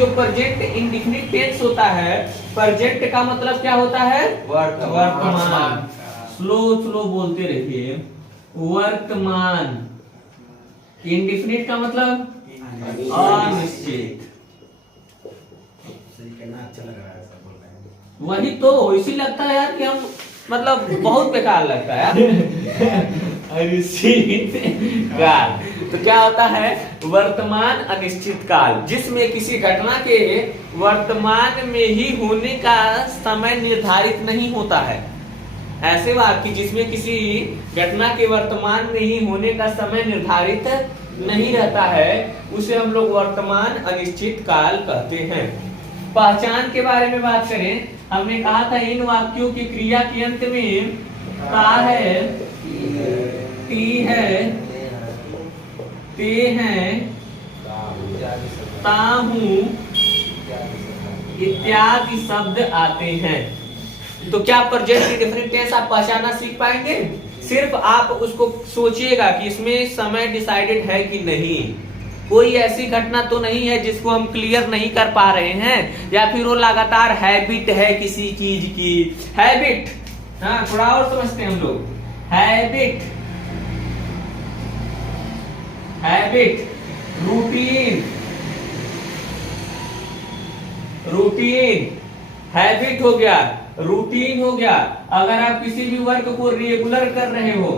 जो present indefinite tense होता है, प्रेजेंट का मतलब क्या होता है? वर्तमान। स्लो स्लो बोलते रहिए। वर्तमान। इंडेफिनिट का मतलब अनिश्चित। वही तो इसी लगता है यार कि हम मतलब बहुत बेकार लगता है अनिश्चित काल। तो क्या होता है? वर्तमान अनिश्चित काल, जिसमें किसी घटना के वर्तमान में ही होने का समय निर्धारित नहीं होता है। ऐसे वाक्य जिसमें किसी घटना के वर्तमान में ही होने का समय निर्धारित नहीं रहता है, उसे हम लोग वर्तमान अनिश्चित काल कहते हैं। पहचान के बारे में बात करें, हमने कहा था इन वाक्यों की क्रिया के अंत में ता है, ती है, ते हैं, ताहू इत्यादि शब्द आते हैं। तो क्या प्रेजेंट इंडेफिनिट टेंस आप पहचानना सीख पाएंगे? सिर्फ आप उसको सोचिएगा कि इसमें समय डिसाइडेड है कि नहीं। कोई ऐसी घटना तो नहीं है जिसको हम क्लियर नहीं कर पा रहे हैं, या फिर वो लगातार हैबिट है किसी चीज की। हैबिट, हाँ थोड़ा और समझते हैं हम लोग। Habit, habit, routine, routine, habit हो गया, रूटीन हो गया। अगर आप किसी भी वर्क को रेगुलर कर रहे हो,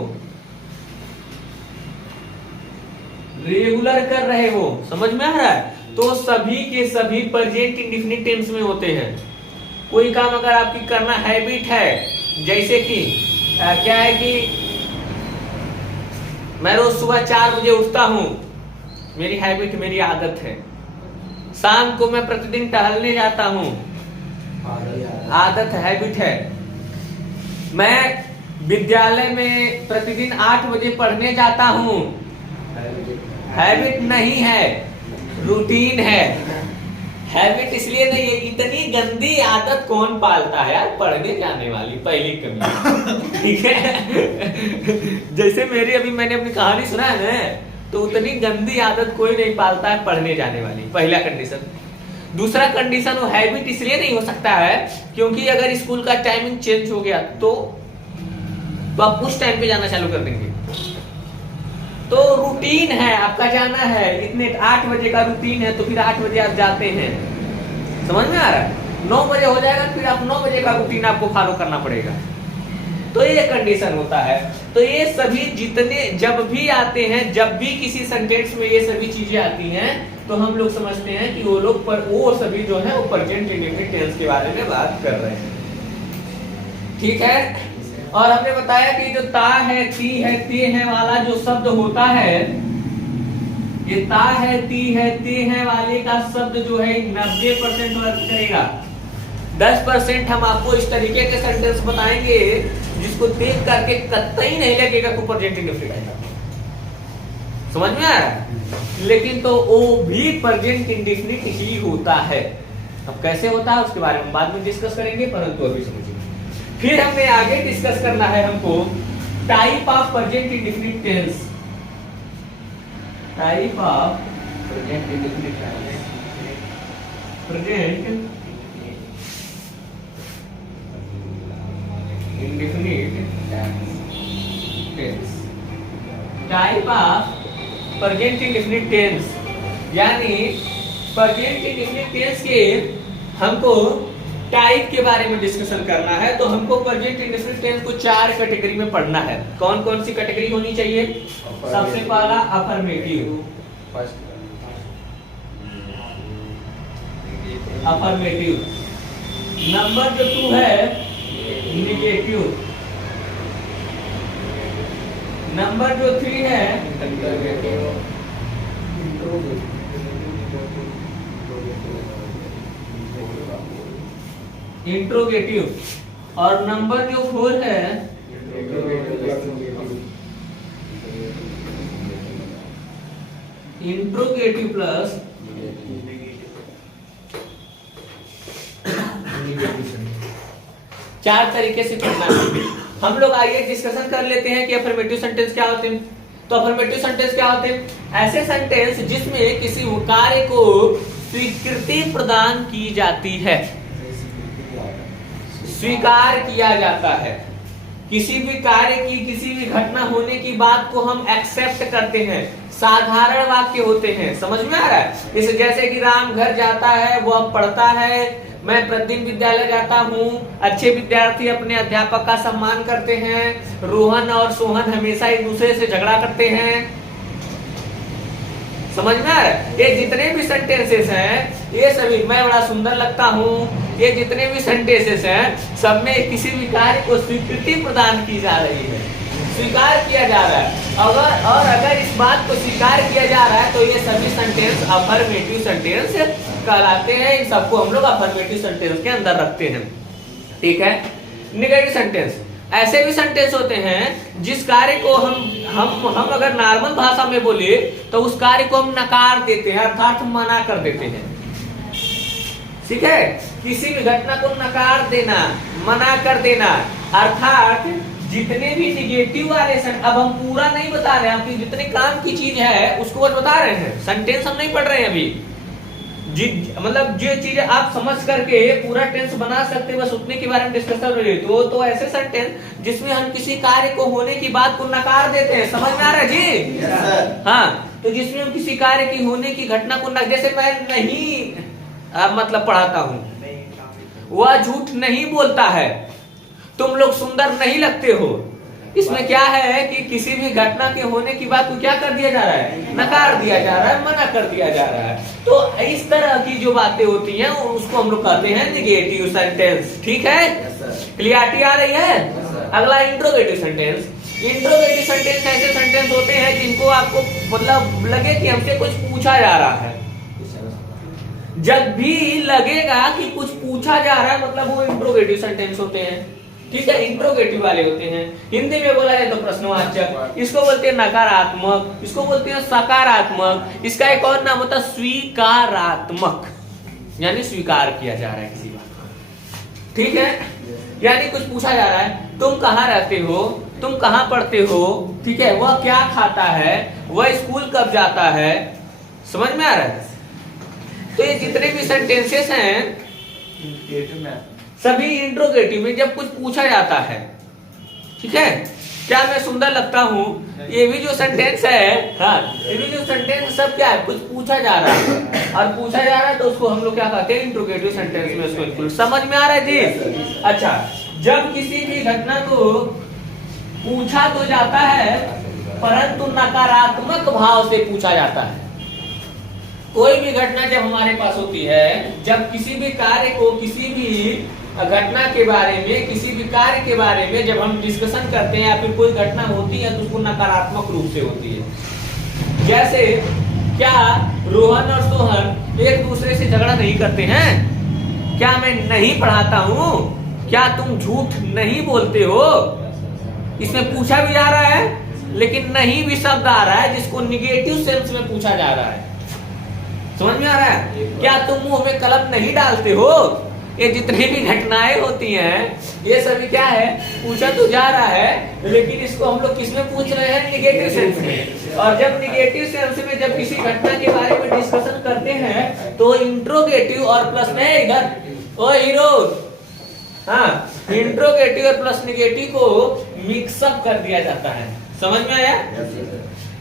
रेगुलर कर रहे हो, समझ में आ रहा है, तो सभी के सभी प्रेजेंट इंडेफिनिट टेंस में होते हैं। कोई काम अगर आपकी करना हैबिट है, जैसे कि क्या है कि मैं रोज सुबह 4 बजे उठता हूं, मेरी हैबिट, मेरी आदत है। शाम को मैं प्रतिदिन टहलने जाता हूं, आदत, हैबिट है। मैं विद्यालय में प्रतिदिन 8 बजे पढ़ने जाता हूं, हैबिट नहीं है, रूटीन है। हैबिट इसलिए नहीं है, इतनी गंदी आदत कौन पालता है यार, पढ़ने जाने वाली पहली कमी। ठीक है जैसे मेरी अभी मैंने अपनी कहानी सुना है ना, तो उतनी गंदी आदत कोई नहीं पालता है पढ़ने जाने वाली, पहला कंडीशन। दूसरा कंडीशन, वो हैबिट इसलिए नहीं हो सकता है क्योंकि अगर स्कूल का टाइमिंग चेंज हो गया तो आप उस टाइम पे जाना चालू कर देंगे। तो रूटीन है, आपका जाना है, इतने 8 बजे का रूटीन है, तो फिर 8 बजे आप जाते हैं। समझ में आ रहा है? 9 बजे हो जाएगा, फिर आप 9 बजे का रूटीन आपको फॉलो करना पड़ेगा। तो ये कंडीशन होता है। तो ये सभी जितने जब भी आते हैं, जब भी किसी सेंटेंस में ये सभी चीजें आती हैं, तो हम लोग समझते हैं कि वो लोग पर वो सभी जो है वो प्रेजेंट इंडेफिनिट टेंस के बारे में बात कर रहे हैं। ठीक है। और हमने बताया कि जो ता है, ती है, ते है वाला जो शब्द होता है, ये ता है, ती है, ते है वाले का शब्द जो है 90% वर्क करेगा। 10% हम आपको इस तरीके के सेंटेंस बताएंगे जिसको देख करके कतई नहीं लगेगा कि प्रेजेंट इंडेफिनिट है। समझ में आ रहा है? लेकिन तो वो भी प्रेजेंट इंडेफिनिट ही होता है। अब कैसे होता है उसके बारे में बाद में डिस्कस करेंगे, परंतु अभी समझिए। फिर हमने आगे डिस्कस करना है हमको type of present indefinite tense. Type of present indefinite tense, present indefinite tense, type of present indefinite tense. यानी प्रेजेंट इंडेफिनिट टेंस के हमको टाइप के बारे में डिस्कशन करना है। तो हमको प्रेजेंट इंडेफिनिट टेंस को 4 कैटेगरी में पढ़ना है। कौन कौन सी कैटेगरी होनी चाहिए? सबसे पहला अफर्मेटिव, अफर्मेटिव। नंबर जो 2 है निगेटिव। नंबर जो 3 है इंट्रोगेटिव। और नंबर जो 4 है इंट्रोगेटिव प्लस चार तरीके से करना है। हम लोग आइए डिस्कशन कर लेते हैं कि अफर्मेटिव सेंटेंस क्या होते हैं। तो अफर्मेटिव सेंटेंस क्या होते हैं? ऐसे सेंटेंस जिसमें किसी कार्य को स्वीकृति प्रदान की जाती है, स्वीकार किया जाता है। किसी भी कार्य की, किसी भी घटना होने की बात को हम एक्सेप्ट करते हैं। साधारण वाक्य होते हैं, समझ में आ रहा है? इस जैसे कि राम घर जाता है, वो अब पढ़ता है, मैं प्रतिदिन विद्यालय जाता हूँ, अच्छे विद्यार्थी अपने अध्यापक का सम्मान करते हैं, रोहन और सोहन हमेशा एक दूसरे से झगड़ा करते हैं। समझ में आ रहा है? ये जितने भी सेंटेंसेस हैं, ये सभी, मैं बड़ा सुंदर लगता हूँ, ये जितने भी सेंटेंसेस हैं, सब में किसी भी कार्य को स्वीकृति प्रदान की जा रही है, स्वीकार किया जा रहा है। अगर इस बात को स्वीकार किया जा रहा है तो ये सभी सेंटेंस अफर्मेटिव सेंटेंस कहलाते हैं। इन सबको हम लोग अफर्मेटिव सेंटेंस के अंदर रखते हैं, ठीक है। नेगेटिव सेंटेंस ऐसे भी सेंटेंस होते हैं जिस कार्य को हम अगर नॉर्मल भाषा में बोले तो उस कार्य को हम नकार देते हैं, अर्थात मना कर देते हैं, ठीक है। किसी भी घटना को नकार देना, मना कर देना, अर्थात जितने भी निगेटिव वाले अब हम पूरा नहीं बता रहे हैं, जितने काम की चीज है उसको बस बता रहे हैं, सेंटेंस हम नहीं पढ़ रहे हैं अभी। मतलब जो चीज आप समझ करके पूरा टेंस बना सकते, बस उतने के बारे में डिस्कस कर रहे हो। तो ऐसे सेंटेंस जिसमें हम किसी कार्य को होने की बात को नकार देते हैं, समझ में आ रहा है जी? हाँ, तो जिसमें हम किसी कार्य की होने की घटना को जैसे मैं नहीं मतलब पढ़ाता हूँ, वह झूठ नहीं बोलता है, तुम लोग सुंदर नहीं लगते हो। इसमें क्या है कि किसी भी घटना के होने की बात को क्या कर दिया जा रहा है? नकार दिया जा रहा है, मना कर दिया जा रहा है। तो इस तरह की जो बातें होती हैं उसको हम लोग कहते हैं निगेटिव सेंटेंस, ठीक है। क्लियरिटी आ रही है? अगला इंट्रोगेटिव सेंटेंस। इंट्रोगेटिव सेंटेंस ऐसे सेंटेंस होते हैं जिनको आपको मतलब लगे कि हमसे कुछ पूछा जा रहा है। जब भी लगेगा कि कुछ पूछा जा रहा है मतलब वो इंट्रोगेटिव सेंटेंस होते हैं, ठीक है। इंट्रोगेटिव वाले होते हैं। हिंदी में बोला जाए तो प्रश्नवाचक, इसको बोलते हैं नकारात्मक, इसको बोलते हैं सकारात्मक, इसका एक और नाम होता है स्वीकारात्मक, यानी स्वीकार किया जा रहा है किसी बात को, ठीक है। यानी कुछ पूछा जा रहा है, तुम कहाँ रहते हो, तुम कहाँ पढ़ते हो, ठीक है, वह क्या खाता है, वह स्कूल कब जाता है, समझ में आ रहा है? तो ये जितने भी सेंटेंसेस हैं सभी इंट्रोगेटिव में जब कुछ पूछा जाता है, ठीक है। क्या मैं सुंदर लगता हूँ, ये भी जो सेंटेंस है, हाँ, ये भी जो सेंटेंस सब क्या है, कुछ पूछा जा रहा है और पूछा जा रहा है तो उसको हम लोग क्या कहते हैं? इंट्रोगेटिव सेंटेंस में उसको इंक्लूड। समझ में आ रहा है जी? अच्छा, जब किसी भी घटना को पूछा तो जाता है परंतु नकारात्मक भाव से पूछा जाता है। कोई भी घटना जब हमारे पास होती है, जब किसी भी कार्य को, किसी भी घटना के बारे में, किसी भी कार्य के बारे में जब हम डिस्कशन करते हैं या फिर कोई घटना होती है तो उसको नकारात्मक रूप से होती है। जैसे क्या रोहन और सोहन एक दूसरे से झगड़ा नहीं करते हैं? क्या मैं नहीं पढ़ाता हूँ, क्या तुम झूठ नहीं बोलते हो? इसमें पूछा भी जा रहा है लेकिन नहीं भी शब्द आ रहा है जिसको निगेटिव सेंस में पूछा जा रहा है। समझ में आ रहा है? क्या तुम मुंह में कलम नहीं डालते हो? ये जितनी भी घटनाएं होती हैं ये सभी क्या है? पूछा तो जा रहा है लेकिन इसको हम लोग किसमें पूछ रहे हैं? निगेटिव सेंस में। और जब निगेटिव सेंस में जब किसी घटना के बारे में डिस्कशन करते हैं तो इंट्रोगेटिव और प्लस में इधर ओ हीरो, हाँ, इंट्रोगेटिव और प्लस निगेटिव को मिक्सअप कर दिया जाता है। समझ में आया?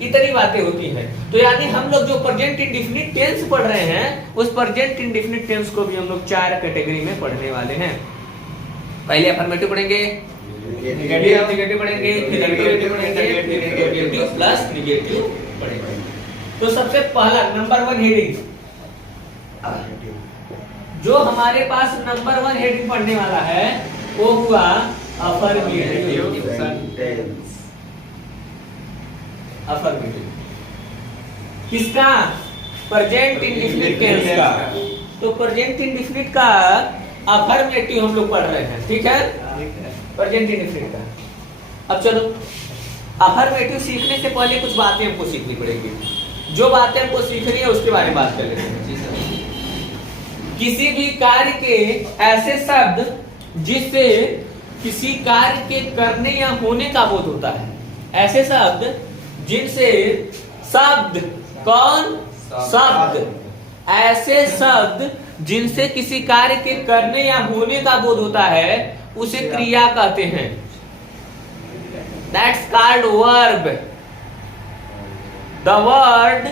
इतनी बातें होती हैं। तो यानी हम लोग जो प्रेजेंट इंडेफिनिट टेंस पढ़ रहे हैं उस प्रेजेंट इंडेफिनिट टेंस को भी हम लोग 4 कैटेगरी में पढ़ने वाले हैं। पहले अफर्मेटिव पढ़ेंगे, निगेटिव पढ़ेंगे, फिर इंट्रोगेटिव पढ़ेंगे, फिर इंट्रोगेटिव प्लस निगेटिव पढ़ेंगे। तो सबसे पहला नंबर 1 हेडिंग, जो हमारे पास नंबर 1 हेडिंग पढ़ने वाला है वो हुआ अफर्मेटिव सेंटेंस। अफर्मेटिव किसका? प्रेजेंट इंडेफिनिट टेंस का। तो प्रेजेंट इंडेफिनिट का अफर्मेटिव हम लोग पढ़ रहे हैं, ठीक है, प्रेजेंट इंडेफिनिट का। अब चलो अफर्मेटिव सीखने से पहले कुछ बातें हमको सीखनी पड़ेगी। जो बातें हमको सीखनी है उसके बारे में बात कर लेते हैं। किसी भी कार्य के ऐसे शब्द जिससे किसी कार्य के करने या होने का बोध होता है, ऐसे शब्द जिनसे शब्द, कौन? शब्द ऐसे शब्द जिनसे किसी कार्य के करने या होने का बोध होता है उसे क्रिया कहते हैं। That's called verb. The word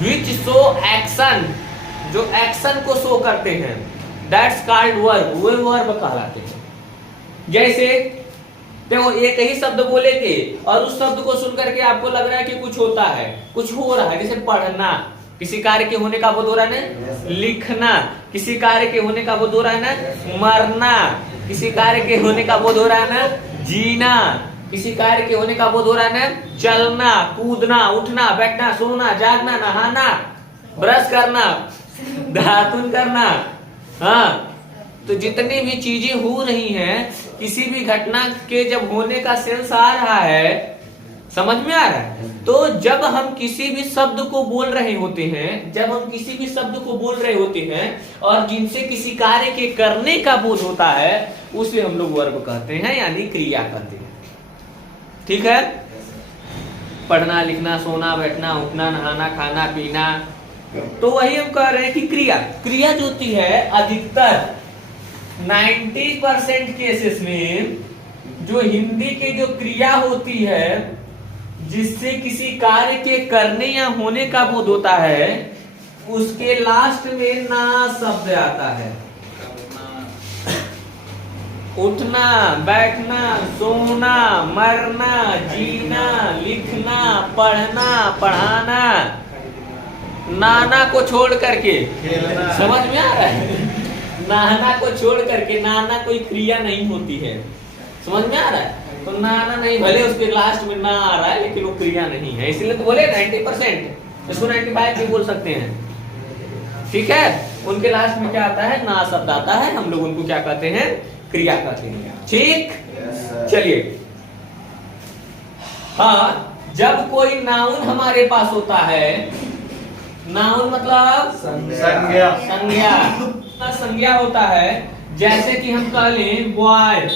which show action, जो एक्शन को शो करते हैं, that's called verb, way verb कहलाते हैं। जैसे देखो एक ही शब्द बोलेंगे और उस शब्द को सुनकर के आपको लग रहा है कि कुछ होता है, कुछ हो रहा है, जैसे पढ़ना, किसी कार्य के होने का बोध हो रहा है ना। लिखना, किसी कार्य के होने का बोध हो रहा है ना। मरना, किसी कार्य के होने का बोध हो रहा है ना। जीना, किसी कार्य के होने का बोध हो रहा है ना। चलना, कूदना, उठना, बैठना, सोना, जागना, नहाना, ब्रश करना, दातुन करना। हाँ, तो जितनी भी चीजें हो रही हैं, किसी भी घटना के जब होने का सेंस आ रहा है, समझ में आ रहा है, तो जब हम किसी भी शब्द को बोल रहे होते हैं, जब हम किसी भी शब्द को बोल रहे होते हैं और जिनसे किसी कार्य के करने का बोध होता है, उसे हम लोग वर्ब कहते हैं, यानी क्रिया कहते हैं। ठीक है। पढ़ना, लिखना, सोना, बैठना, उठना, नहाना, खाना, पीना, तो वही हम कह रहे हैं कि क्रिया। क्रिया जो होती है अधिकतर 90% केसेस में जो हिंदी की जो क्रिया होती है जिससे किसी कार्य के करने या होने का बोध होता है, उसके लास्ट में ना शब्द आता है। उठना, बैठना, सोना, मरना, जीना, लिखना, पढ़ना, पढ़ाना, नाना को छोड़ करके, समझ में आ रहा है? नाना को छोड़ करके, नाना कोई क्रिया नहीं होती है, समझ में आ रहा है? तो नाना नहीं, भले उसके लास्ट में ना आ रहा है लेकिन वो क्रिया नहीं है, इसलिए तो बोले 90%, इसको 95 भी बोल सकते हैं। ठीक है। उनके लास्ट में क्या आता है? ना शब्द आता है, हम लोग उनको क्या कहते हैं? क्रिया कहते हैं। ठीक, चलिए। हाँ, जब कोई नाउन हमारे पास होता है, नाउन मतलब संज्ञा, संज्ञा होता है, जैसे कि हम कह लें बॉय।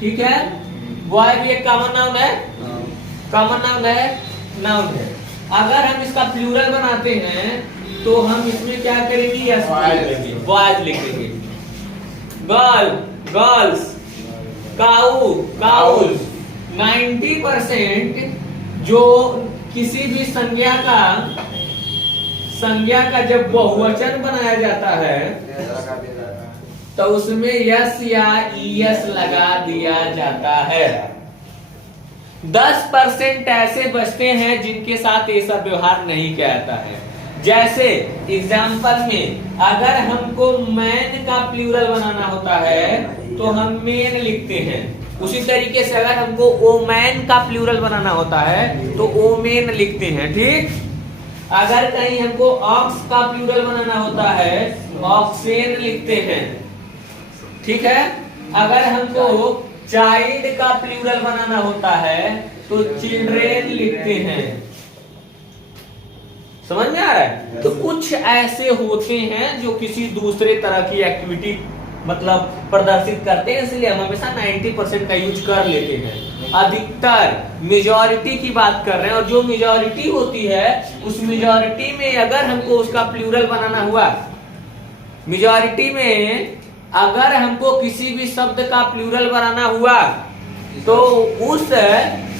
ठीक है, बॉय भी एक कॉमन नाउन है, कॉमन नाउन है, नाउन है। अगर हम इसका प्लूरल बनाते हैं तो हम इसमें क्या करेंगे? यस करेंगे, बॉयज लिखेंगे। गर्ल, गर्ल्स, काऊ, काउल। 90% जो किसी भी संज्ञा का जब बहुवचन बनाया जाता है तो उसमें यस या ईएस लगा दिया जाता है। 10% ऐसे बचते हैं जिनके साथ ऐसा व्यवहार नहीं किया जाता है। जैसे एग्जाम्पल में अगर हमको मैन का प्लूरल बनाना होता है तो हम मेन लिखते हैं। उसी तरीके से अगर हमको ओमैन का प्लूरल बनाना होता है तो ओमेन लिखते हैं। ठीक। अगर कहीं हमको ऑक्स का प्लूरल बनाना होता है ऑक्सेन लिखते हैं। ठीक है। अगर हमको चाइल्ड का प्लूरल बनाना होता है तो चिल्ड्रेन लिखते हैं। समझ में आ रहा है? तो कुछ ऐसे होते हैं जो किसी दूसरे तरह की एक्टिविटी मतलब प्रदर्शित करते हैं, इसलिए हम हमेशा 90% का यूज कर लेते हैं। अधिकतर मेजॉरिटी की बात कर रहे हैं, और जो मेजॉरिटी होती है उस मेजॉरिटी में अगर हमको उसका प्लूरल बनाना हुआ, मेजॉरिटी में अगर हमको किसी भी शब्द का प्लूरल बनाना हुआ तो उस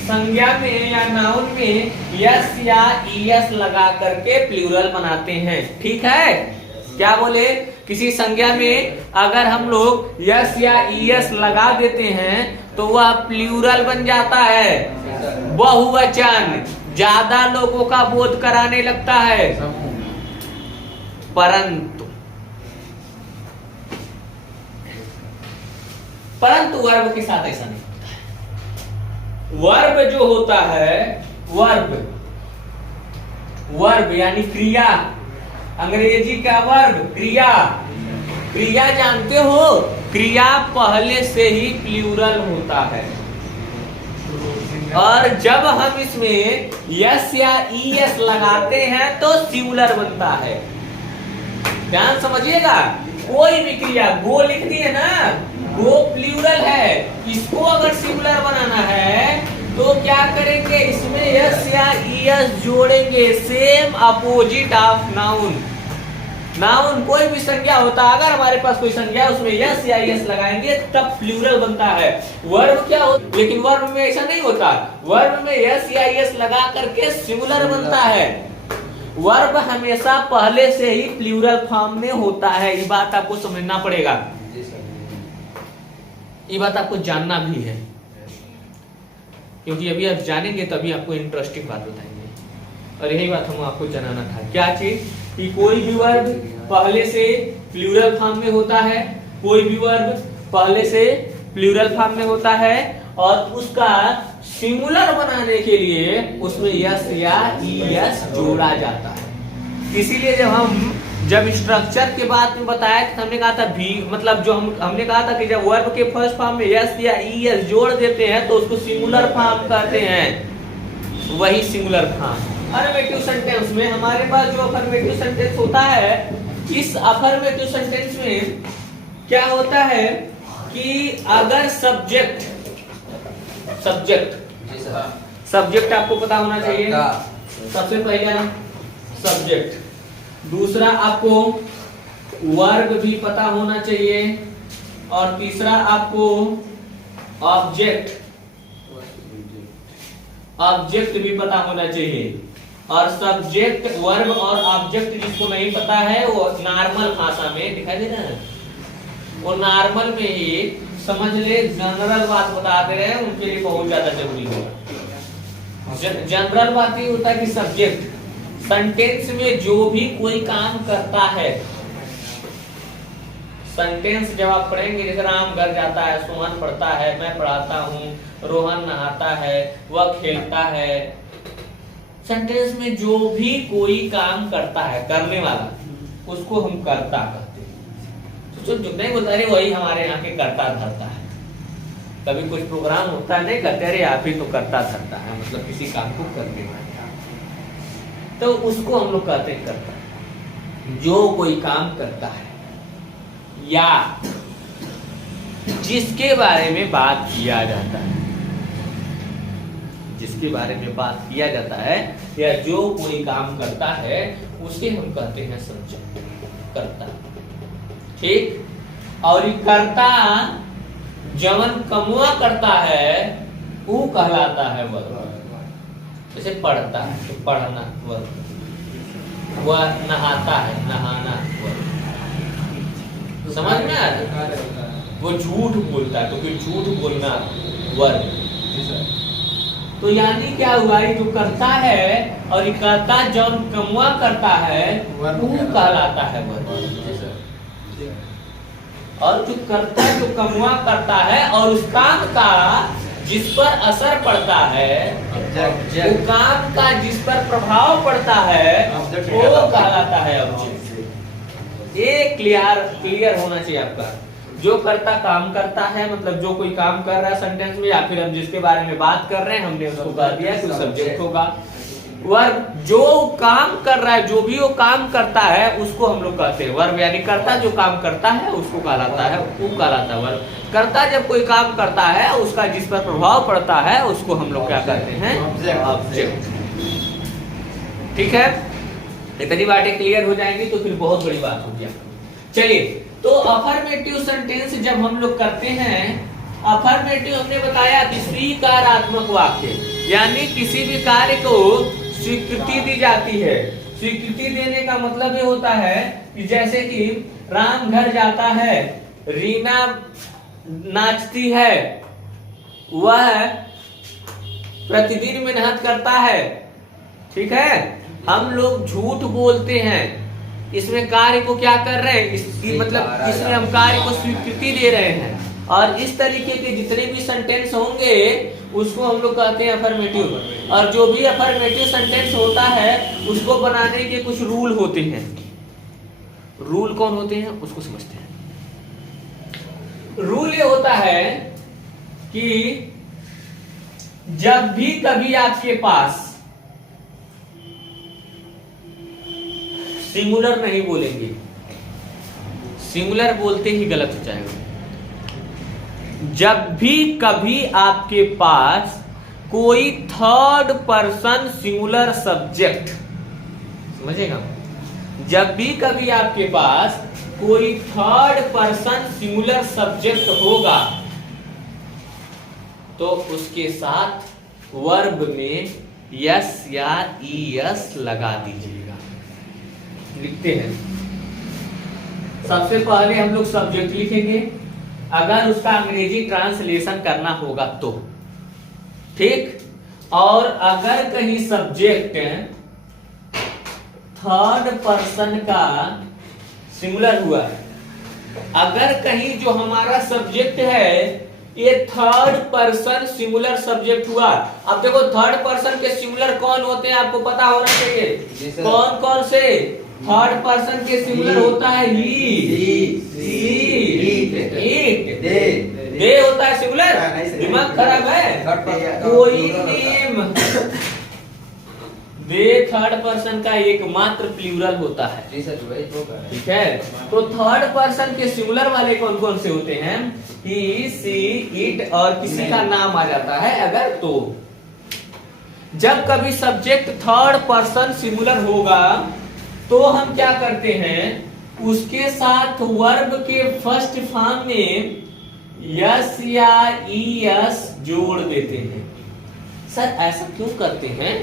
संज्ञा में या नाउन में यस या ईएस लगा करके प्लूरल बनाते हैं। ठीक है। क्या बोले? किसी संज्ञा में अगर हम लोग यस या ईएस लगा देते हैं तो वह प्लूरल बन जाता है, बहुवचन, ज्यादा लोगों का बोध कराने लगता है। परंतु वर्ब के साथ ऐसा नहीं होता है। वर्ब जो होता है, वर्ब यानी क्रिया, अंग्रेजी का वर्ब क्रिया। क्रिया जानते हो? क्रिया पहले से ही प्लूरल होता है, और जब हम इसमें यस या ईएस लगाते हैं तो सिंगुलर बनता है। ध्यान समझिएगा। कोई भी क्रिया, गो लिख दिए ना, गो प्लूरल है, इसको अगर सिंगुलर बनाना है तो क्या करेंगे? इसमें यस या ईएस जोड़ेंगे, same opposite of noun. Noun कोई भी संज्ञा होता है, अगर हमारे पास कोई संज्ञा उसमें यस या यस लगाएंगे तब प्लूरल बनता है। वर्ब क्या हो, लेकिन वर्ब में ऐसा नहीं होता, वर्ब में यस या यस लगा करके सिंगुलर बनता है। वर्ब हमेशा पहले से ही प्लूरल फॉर्म में होता है, ये बात आपको समझना पड़ेगा, ये बात आपको जानना भी है, क्योंकि अभी आप जानेंगे तभी आपको इंटरेस्टिंग बात बताएंगे। और यही बात हम आपको जनाना था, क्या चीज, कि कोई भी वर्ब पहले से प्लूरल फॉर्म में होता है, कोई भी वर्ब पहले से प्लूरल फॉर्म में होता है, और उसका सिंगुलर बनाने के लिए उसमें यस या ईएस जोड़ा जाता है। इसीलिए जब स्ट्रक्चर के बात में बताया तो हमने कहा था भी, मतलब जो हमने कहा था कि जब वर्ब के फर्स्ट फॉर्म में यस या ईएस जोड़ देते हैं तो उसको सिंगुलर फॉर्म कहते हैं, वही सिंगुलर फॉर्म। अफर्मेटिव सेंटेंस में हमारे पास जो अफर्मेटिव सेंटेंस होता है, इस अफर्मेटिव सेंटेंस में क्या होता है कि अगर सब्जेक्ट आपको पता होना चाहिए, सबसे पहला सब्जेक्ट, दूसरा आपको वर्ब भी पता होना चाहिए, और तीसरा आपको ऑब्जेक्ट भी पता होना चाहिए। और सब्जेक्ट, वर्ब और ऑब्जेक्ट जिसको नहीं पता है वो नॉर्मल भाषा में दिखाई दे रहा है, वो नॉर्मल में ही समझ ले, जनरल बात बता दे रहे हैं, उनके लिए बहुत ज्यादा जरूरी है। जनरल बात ये होता है कि सब्जेक्ट सेंटेंस में जो भी कोई काम करता है, सेंटेंस जब आप पढ़ेंगे, जैसे राम घर जाता है, सुमन पढ़ता है, मैं पढ़ाता हूँ, रोहन नहाता है, वह खेलता है, सेंटेंस में जो भी कोई काम करता है, करने वाला, उसको हम कर्ता कहते हैं। तो जो नहीं बोलता अरे वही हमारे यहाँ के कर्ता धरता है, कभी कुछ प्रोग्राम होता है, नहीं कहते अरे आप ही तो कर्ता धरता है, मतलब किसी काम को करने वाला, तो उसको हम लोग कहते हैं कर्ता। जो कोई काम करता है या जिसके बारे में बात किया जाता है, जिसके बारे में बात किया जाता है या जो कोई काम करता है, उसे हम कहते हैं सब्जेक्ट, कर्ता। ठीक, और ये कर्ता जवन कमुआ करता है वो कहलाता है वर्ब। जैसे पढ़ता है तो पढ़ना वर्ब, वह नहाता है, नहाना वर्ब। समझ में आ रहा है? वो झूठ बोलता है तो फिर झूठ बोलना वर्ब। तो यानी क्या हुआ, ये जो करता है और ये करता जौन कमुआ करता है वो कहलाता है वर्ब। और जो करता जो कमुआ करता है और उस काम का जिस पर असर पड़ता है, वो काम का जिस पर प्रभाव पड़ता है वो कहलाता है ऑब्जेक्ट। ये क्लियर होना चाहिए आपका। जो कर्ता काम करता है, मतलब जो कोई काम कर रहा है सेंटेंस में, या फिर हम जिसके बारे में बात कर रहे हैं हमने उसको कह दिया कि सब्जेक्ट होगा। वर्ब जो काम कर रहा है, जो भी वो काम करता है उसको हम लोग कहते हैं वर्ब, यानी कर्ता जो काम करता है उसको कहलाता है, वो कहलाता है वर्ब। कर्ता जब कोई काम करता है उसका जिस पर प्रभाव पड़ता है उसको हम लोग क्या कहते हैं, ऑब्जेक्ट। ठीक है, इतनी बातें क्लियर हो जाएंगी तो फिर बहुत बड़ी बात हो गया। चलिए, तो अफर्मेटिव सेंटेंस जब हम लोग करते हैं, अफर्मेटिव हमने बताया कि स्वीकारात्मक वाक्य, यानी किसी भी कार्य को स्वीकृति दी जाती है। स्वीकृति देने का मतलब ये होता है कि जैसे कि राम घर जाता है, रीना नाचती है, वह प्रतिदिन मेहनत करता है। ठीक है, हम लोग झूठ बोलते हैं, इसमें कार्य को क्या कर रहे हैं, मतलब इसमें हम कार्य को स्वीकृति दे रहे हैं। और इस तरीके के जितने भी सेंटेंस होंगे उसको हम लोग कहते हैं अफर्मेटिव। और जो भी अफर्मेटिव सेंटेंस होता है उसको बनाने के कुछ रूल होते हैं। रूल कौन होते हैं उसको समझते हैं। रूल ये होता है कि जब भी कभी आपके पास सिंगुलर नहीं बोलेंगे, सिंगुलर बोलते ही गलत हो जाएगा। जब भी कभी आपके पास कोई थर्ड पर्सन सिंगुलर सब्जेक्ट, समझेगा, जब भी कभी आपके पास कोई थर्ड पर्सन सिंगुलर सब्जेक्ट होगा तो उसके साथ वर्ब में यस या ईएस लगा दीजिएगा। लिखते हैं, सबसे पहले हम लोग सब्जेक्ट लिखेंगे, अगर उसका अंग्रेजी ट्रांसलेशन करना होगा तो ठीक। और अगर कहीं सब्जेक्ट थर्ड पर्सन का सिंगुलर हुआ है, अगर कहीं जो हमारा सब्जेक्ट है ये थर्ड पर्सन सिंगुलर सब्जेक्ट हुआ। अब देखो थर्ड पर्सन के सिंगुलर कौन होते हैं आपको पता होना चाहिए। कौन कौन से थर्ड पर्सन के सिंगुलर होता है? ही, इट, दे होता है सिंगुलर। दिमाग खराब है? कोई नेम दे थर्ड पर्सन का एकमात्र प्लूरल होता है। ठीक है, तो थर्ड पर्सन के सिंगुलर वाले कौन कौन से होते हैं? ही, सी, इट और किसी का नाम आ जाता है अगर तो। जब कभी सब्जेक्ट थर्ड पर्सन सिंगुलर होगा तो हम क्या करते हैं, उसके साथ वर्ब के फर्स्ट फॉर्म में यस या ईएस जोड़ देते हैं। सर ऐसा क्यों करते हैं?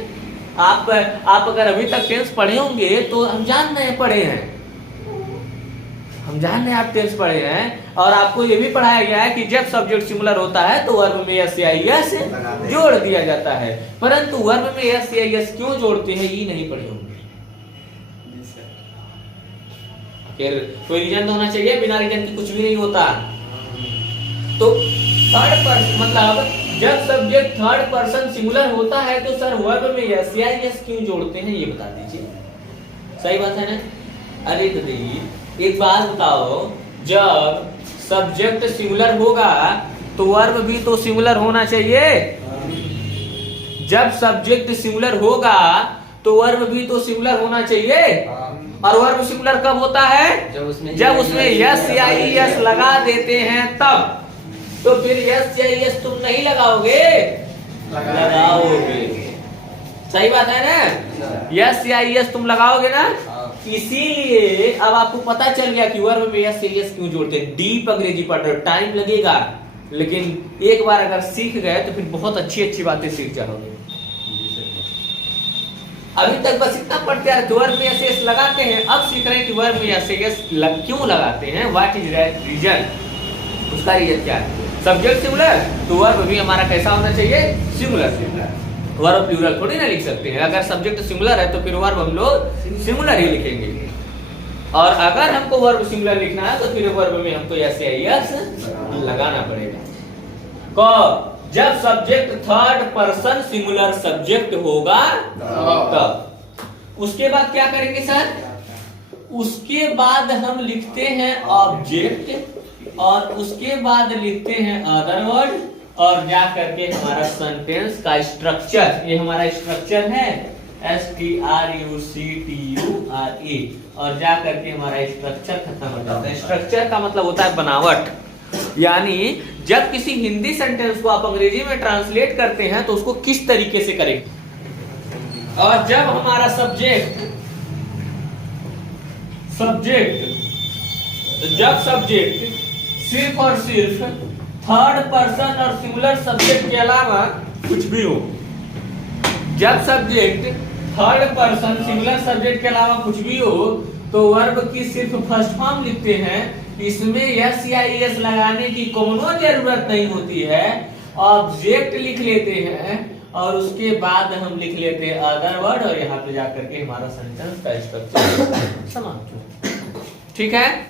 आप अगर अभी तक टेंस पढ़े होंगे तो हम जान रहे हैं, पढ़े हैं, हम जान रहे हैं आप टेंस पढ़े हैं। और आपको ये भी पढ़ाया गया है कि जब सब्जेक्ट सिंगुलर होता है तो वर्ब में यस या ईएस जोड़ दिया जाता है। परंतु वर्ब में यस या ईएस क्यों जोड़ते हैं ये नहीं पढ़े होंगे। कोई रीजन तो होना चाहिए, बिना रीजन के कुछ भी नहीं होता। तो थर्ड पर्सन मतलब जब सब्जेक्ट थर्ड पर्सन सिंगुलर होता है तो सर वर्ब में यस या ईएस क्यों जोड़ते हैं ये बता दीजिए। सही बात है ना? अरे तो देखिए एक बात बताओ, जब सब्जेक्ट सिंगुलर होगा तो वर्ब भी तो सिंगुलर होना चाहिए। जब सब्जेक्ट सिंगुलर होगा तो वर्ब भी तो सिंगुलर होना चाहिए। और वर्ब सिंगुलर कब होता है? जब उसमें यस या ईएस लगा देते हैं तब। तो फिर यस या ईएस तुम नहीं लगाओगे, लगाओगे। सही बात है ना? यस या ईएस तुम लगाओगे ना। इसीलिए अब आपको पता चल गया कि वर्ब में यस या ईएस क्यों जोड़ते हैं। डीप अंग्रेजी पढ़ रहे हो, टाइम लगेगा, लेकिन एक बार अगर सीख गए तो फिर बहुत अच्छी अच्छी बातें सीख जाओगे। अभी तक बस इतना पढ़ते हैं, वर्ब में यस या ईएस लगाते हैं। अब सीख रहे हैं कि वर्ब में यस या ईएस क्यों लगाते हैं, व्हाट इज रीजन, उसका रीजन क्या है। सब्जेक्ट सिंगुलर तो वर्ब भी हमारा कैसा होना चाहिए? सिंगुलर। वर्ब प्लूरल थोड़ी ना लिख सकते हैं। अगर सब्जेक्ट सिंगुलर है तो फिर वर्ब हम लोग सिंगुलर ही लिखेंगे। और अगर हमको वर्ब सिंगुलर लिखना है तो फिर वर्ब में हमको यस या ईएस लगाना पड़ेगा। कब? जब subject third person singular subject होगा तब। उसके बाद क्या करेंगे सर? उसके बाद हम लिखते हैं ऑब्जेक्ट और उसके बाद लिखते हैं अदर वर्ड और जा करके हमारा सेंटेंस का स्ट्रक्चर, ये हमारा स्ट्रक्चर है STRUCTURE और जा करके हमारा स्ट्रक्चर खत्म हो जाता है। स्ट्रक्चर का मतलब होता है बनावट। यानी जब किसी हिंदी सेंटेंस को आप अंग्रेजी में ट्रांसलेट करते हैं तो उसको किस तरीके से करेंगे। और जब हमारा जब सब्जेक्ट सिर्फ और सिर्फ थर्ड पर्सन और सिंगुलर सब्जेक्ट के अलावा कुछ भी हो, जब subject third person singular subject के अलावा कुछ भी हो तो वर्ब की सिर्फ फर्स्ट फॉर्म लिखते हैं। इसमें यस या ईएस लगाने की कोनो जरूरत नहीं होती है। ऑब्जेक्ट लिख लेते हैं और उसके बाद हम लिख लेते हैं अदर वर्ड और यहाँ पे जाकर के हमारा सेंटेंस का स्ट्रक्चर समाप्त। ठीक है।